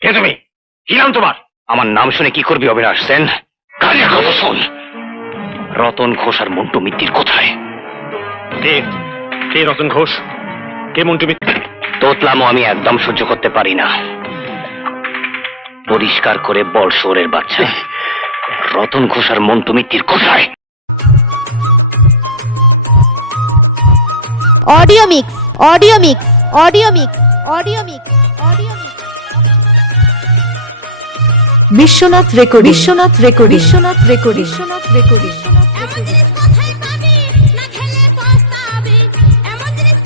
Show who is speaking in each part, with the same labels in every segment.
Speaker 1: কে তুমি? কি নাম তোমার? আমার নাম শুনে কি করবি অবিনাশ সেন? কথা শোন। রতন ঘোষ আর মন্টু মিত্তির কোথায়? কে? কে রতন ঘোষ? কে মন্টু মিত্র তোতলামো আমি একদম সহ্য করতে পারি না। পরিষ্কার করে বল শোরের বাচ্চা। রতন ঘোষ আর মন্টু মিত্তির কোথায়?
Speaker 2: Audio mix audio mix audio mix audio mix.
Speaker 3: Biswanath record. Biswanath record. Biswanath record. Biswanath record.
Speaker 4: এমন জিনিস কোথায় পাবি? না খেলে পস্তাবি। এমন জিনিস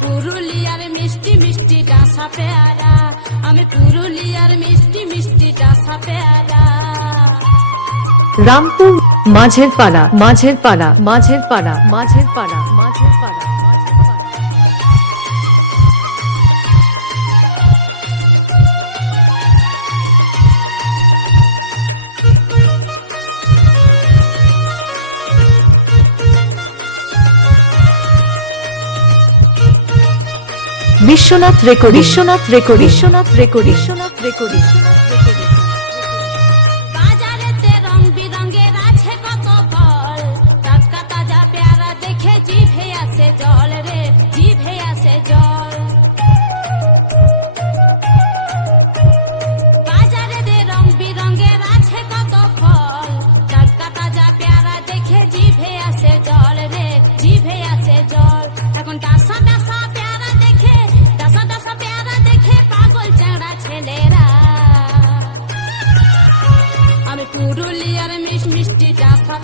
Speaker 4: পুরুলিয়ার মিষ্টি মিষ্টি ডাসা পেয়ারা। আমি পুরুলিয়ার মিষ্টি মিষ্টি ডাসা পেয়ারা।
Speaker 3: রামপুর মাঝের পাড়া মাঝের পাড়া মাঝের পাড়া মাঝের পাড়া মাঝের পাড়া Biswanath record. Biswanath record. Biswanath record. Biswanath record. Biswanath record
Speaker 4: বাজারেতে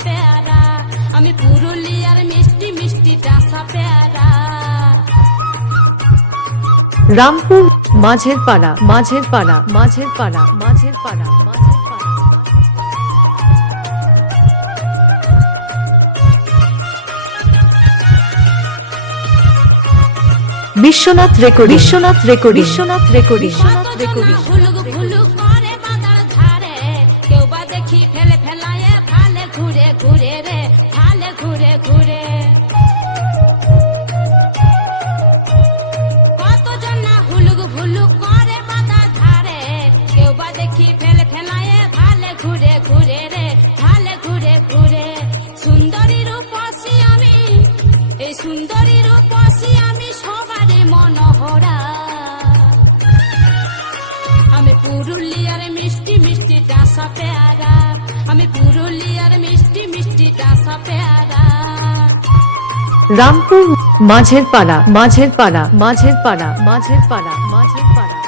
Speaker 4: পেয়ারা। আমি পুরুলিয়ার মিষ্টি মিষ্টি ডাসা পেয়ারা।
Speaker 3: রামপুর মাঝের পাড়া মাঝের পাড়া মাঝের পাড়া মাঝের পাড়া মাঝের পাড়া। Biswanath record Biswanath record. Biswanath record. Biswanath record Rampur মাঝের পাড়া মাঝের পাড়া মাঝের পাড়া মাঝের পাড়া মাঝের পাড়া।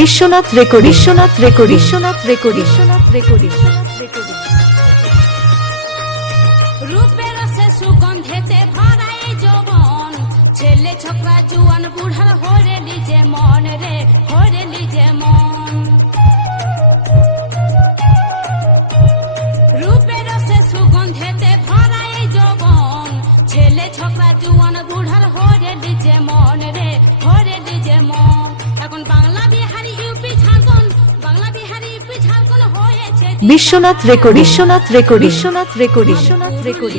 Speaker 3: Biswanath record Biswanath record Biswanath record Biswanath record Biswanath record
Speaker 4: রূপের রসে সুগন্ধেতে ভরাই যৌবন। ছেলে ছোকরা জুয়ান বুড়ার হরে নিজে মন রে হরে নিজে মন।
Speaker 3: Biswanath record. Biswanath record. Biswanath record. Biswanath record.